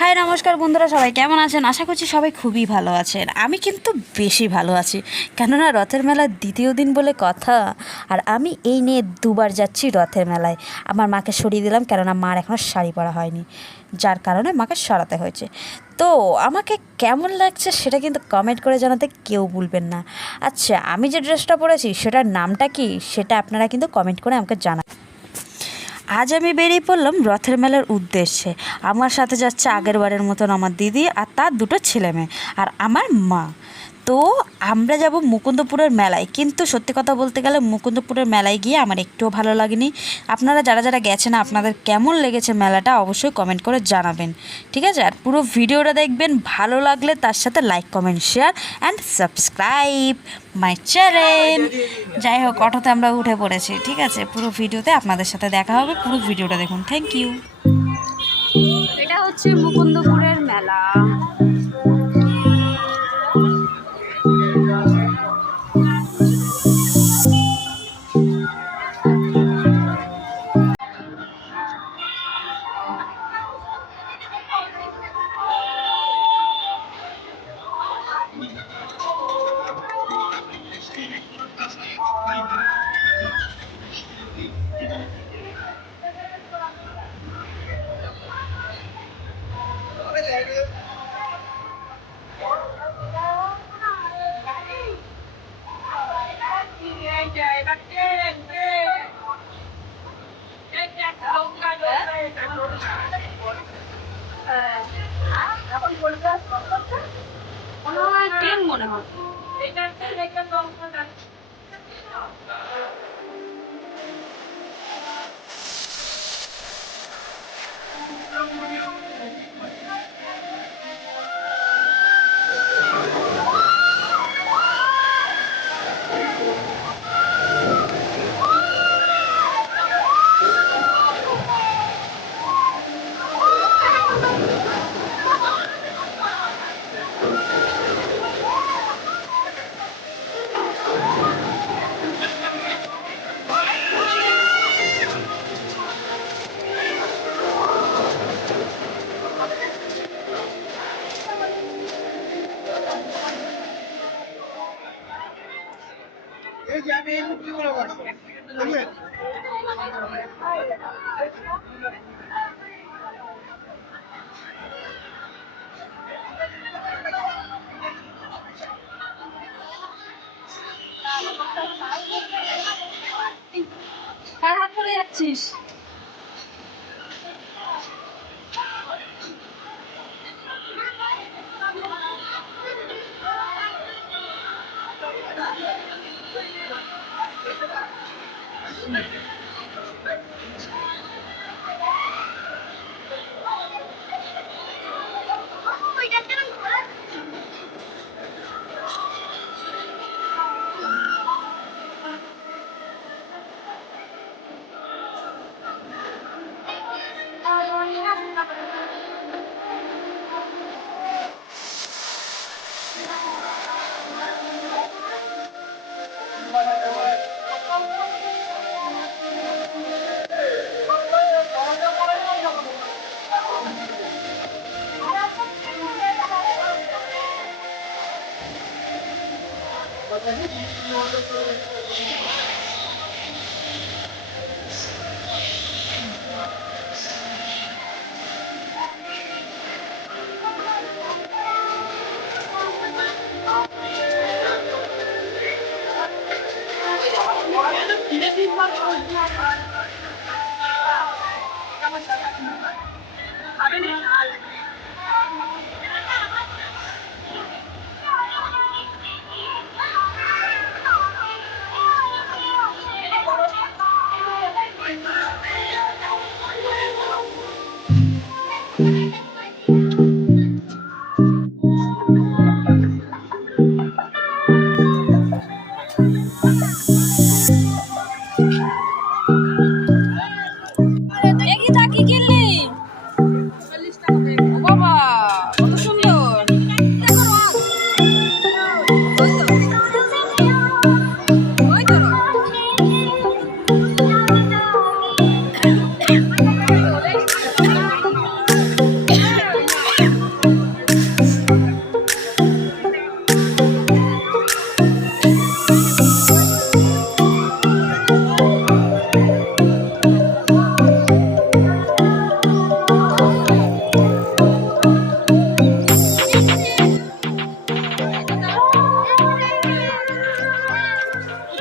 High নমস্কার বন্ধুরা, সবাই কেমন আছেন? আশা করছি সবাই খুবই ভালো আছেন। আমি কিন্তু বেশি ভালো আছি, কেননা রথের মেলার দ্বিতীয় দিন বলে কথা। আর আমি এই নিয়ে দুবার যাচ্ছি রথের মেলায়। আমার মাকে সরিয়ে দিলাম, কেননা মার এখনও শাড়ি পরা হয়নি, যার কারণে মাকে সরাতে হয়েছে। তো আমাকে কেমন লাগছে সেটা কিন্তু কমেন্ট করে জানাতে কেউ ভুলবেন না। আচ্ছা, আমি যে ড্রেসটা পরেছি সেটার নামটা কি সেটা আপনারা কিন্তু কমেন্ট করে আমাকে জানান। আজ আমি বেরিয়ে পড়লাম রথের মেলার উদ্দেশ্যে। আমার সাথে যাচ্ছে আগের বারের মতন আমার দিদি আর তার দুটো ছেলে মেয়ে আর আমার মা। তো আমরা যাব মুকুন্দপুরের মেলায়। কিন্তু সত্যি কথা বলতে গেলে মুকুন্দপুরের মেলায় গিয়ে আমার একটুও ভালো লাগেনি। আপনারা যারা যারা গেছেন আপনাদের কেমন লেগেছে মেলাটা অবশ্যই কমেন্ট করে জানাবেন, ঠিক আছে? আর পুরো ভিডিওটা দেখবেন, ভালো লাগলে তার সাথে like comment share and subscribe my channel. যাই হোক, অটোতে আমরা উঠে পড়েছি, ঠিক আছে? পুরো ভিডিওতে আপনাদের সাথে দেখা হবে, পুরো ভিডিওটা দেখুন। Thank you. এটা হচ্ছে মুকুন্দপুরের মেলা। এখন বলবে মনে হয় ট্রেন, মনে হয় এটা একটা কার হাত ধরে যাচ্ছিস?